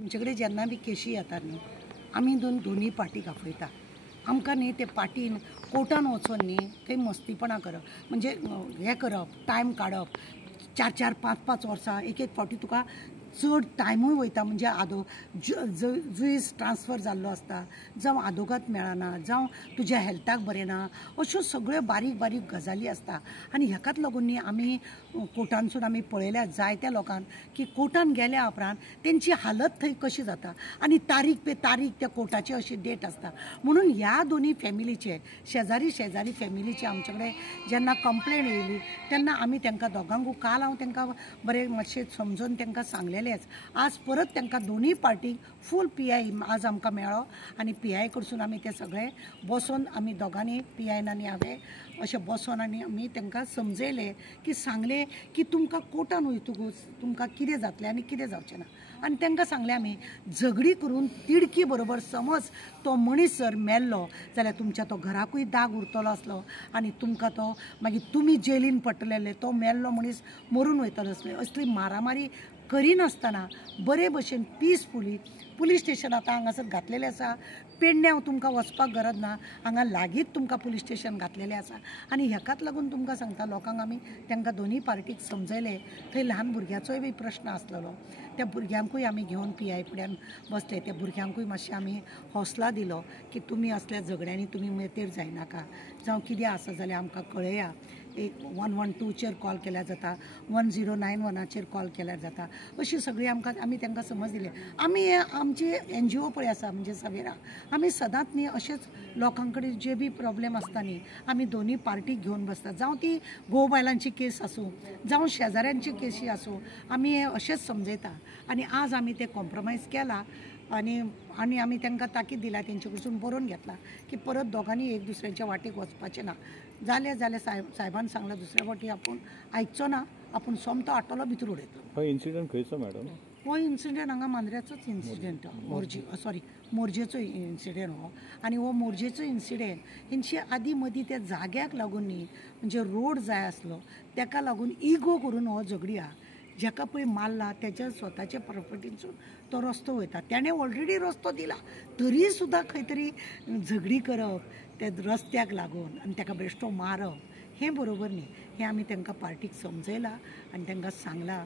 आमच्याकडे जेन्ना बी केशी येता न्ही आमी दोनी पार्टीक आपयता। आमकां न्ही ते पार्टीन कोर्टान वचोन न्ही थंय मस्तीपणां करप म्हणजे हें करप टायम काडप 4-4, 5-5 वर्सां एक फावटी तुका चड टायमूय वयता म्हणजे जुईज ट्रान्सफर जाल्लो आसता जावं आदोगाद मेळना जावं तुज्या हेल्थाक बरें ना अश्यो सगळ्यो बारीक बारीक गजाली आसता आनी हेकाच लागून न्ही आमी कोर्टानसून आमी पळयल्या जायत्या लोकांक की कोर्टान गेल्या उपरांत तेंची हालत थंय कशी जाता आनी तारीख पे तारीख त्या कोर्टाची अशी डेट आसता म्हणून ह्या दोनी फॅमिलीचे शेजारी फॅमिलीचे आमचे कडेन जेन्ना कंप्लेंट येयली तेन्ना आमी तांकां दोगांकूय काल हांव तांकां बरें मातशें समजोवन तांकां सांगलेलेंच आज परत तांकां दोनी पार्टीक फूल PI आज आमकां मेळ्ळो आनी PI कडसून आमी ते सगळे बसोन आमी दोगांनी PI आनी हांवें अशें बसोन आनी आमी तांकां समजयलें की सांगलें की तुमकां कोर्टान वयतकूच तुमकां कितें जातलें आनी कितें जावचें ना आनी तांकां सांगलें आमी झगडी करून तिडकी बरोबर समज तो मनीस जर मेल्लो जाल्यार तुमच्या तो घराकूय दाग उरतलो आसलो आनी तुमकां तो मागीर तुमी जेलीन पडटलेले तो मेल्लो मनीस मरून वयतलो आसलो असली मारामारी करिनासतना बरे भशेन पीसफुली पुलीस स्टेशन आतां हांगासर घातलेलें आसा पेडण्यां तुमकां वचपाक गरज ना हांगा लागींच तुमकां पुलीस स्टेशन घातलेलें आसा आनी हेकाच लागून तुमकां सांगता लोकांक आमी तांकां दोनी पार्टीक समजयलें थंय ल्हान भुरग्याचोय बी प्रश्न आसलेलो त्या भुरग्यांकूय आमी घेवन PI फुड्यान बसले त्या भुरग्यांकूय मातशें आमी हौसला दिलो की तुमी असल्या झगड्यांनी तुमी मेतेर जायनाका जावं कितें आसा जाल्यार आमकां कळया 112चेर कॉल केल्यार जाता 1091चेर कॉल केल्यार जाता अशी सगळी आमी तांकां समज दिली आमी आमची NGO पळय आसा म्हणजे सवेरा आमी सदांच न्ही अशेंच लोकां कडेन जे बी प्रॉब्लेम आसता न्ही आमी दोनी पार्टीक घेवन बसता जावं ती घोव बायलांची केस आसूं जावं शेजाऱ्यांची केसी आसूं आमी हे अशेंच समजयता आनी आज आमी ते कॉम्प्रोमायज केला आनी आमी तांकां ताकीद दिला तेंचे कडसून बरोवन घेतला की परत दोगांनी एक दुसऱ्याच्या वाटेक वचपाचें ना जालें साहेबान सांगलां दुसऱ्या फावटी आपूण आयकचो ना आपूण सोमतो आटोलो भितर उडयतलो हो इन्सिडंट खंयचो मॅडम हो इन्सिडंट हांगा मांद्र्याचोच इन्सिडंट मोरजेचो इन्सिडंट हो आनी हो मोरजेचो इन्सिडंट हेंची आदी मदीं त्या जाग्याक लागून न्ही म्हणजे रोड जाय आसलो ताका लागून इगो करून हो झगडी हा जेका पळय मारला त्याच्या स्वताच्या प्रॉपर्टीसून तो रस्तो वयता त्याने ऑलरेडी रस्तो दिला तरी सुद्दां खंय तरी झगडी करप त्या रस्त्याक लागून आनी ताका बेश्टो मारप हें बरोबर न्ही हें आमी तांकां पार्टीक समजयलां आनी तांकां सांगलां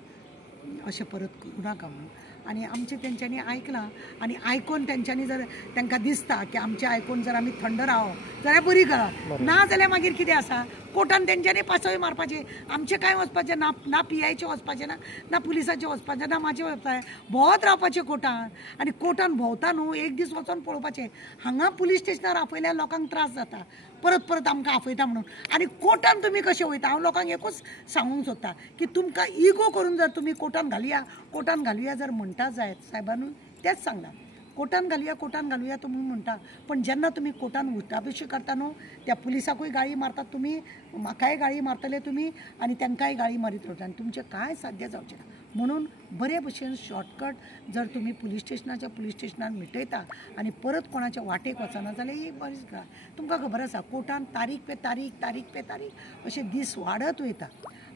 अशें परत करूं नाका म्हणून आनी आमचें तेंच्यांनी आयकलां आनी आयकून तेंच्यांनी जर तांकां दिसता की आमचें आयकून जर आमी थंड रावप जाल्यार बरी गजाल ना जाल्यार मागीर कितें आसा कोर्टान तेंच्यांनी पासय मारपाचें आमचें कांय वचपाचें ना PIचें वचपाचें ना पुलिसाचें वचपाचें ना म्हाजें वचपाचें भोंवत रावपाचें कोर्टान आनी कोर्टान भोंवता न्हू एक दीस वचोन पळोवपाचें हांगा पुलीस स्टेशनार आपयल्यार लोकांक त्रास जाता परत आमकां आपयता म्हणून आनी कोर्टान तुमी कशें वयता हांव लोकांक एकूच सांगूंक सोदता की तुमकां इगो करून जर तुमी कोर्टान घालुया जर म्हणटा जायत साहेबानूय तेंच सांगलां कोर्टान घालुया तुमी म्हणटा पण जेन्ना तुमी कोर्टान उठाबशी करता न्हू त्या पुलिसाकूय गाळी मारतात तुमी म्हाकाय गाळी मारतले तुमी आनी तांकांय गाळी मारीत रावता आनी तुमचें कांय साध्य जावचें ना म्हणून बरे भशेन शॉर्टकट जर तुमी पुलीस स्टेशनान मिटयता आनी परत कोणाच्या वाटेक वचना जाल्यार ही बरीच गजाल तुमकां खबर आसा कोर्टान तारीख पे तारीख अशे दीस वाडत वयता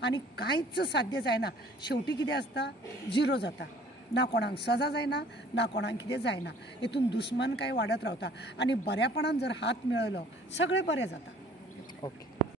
आनी कांयच साध्य जायना शेवटी कितें आसता झिरो जाता ना कोणाक सजा जायना ना कोणाक कितें जायना हेतून दुस्मानकाय वाडत रावता आनी बऱ्यापणान जर हात मेळयलो सगळें बरें जाता ओके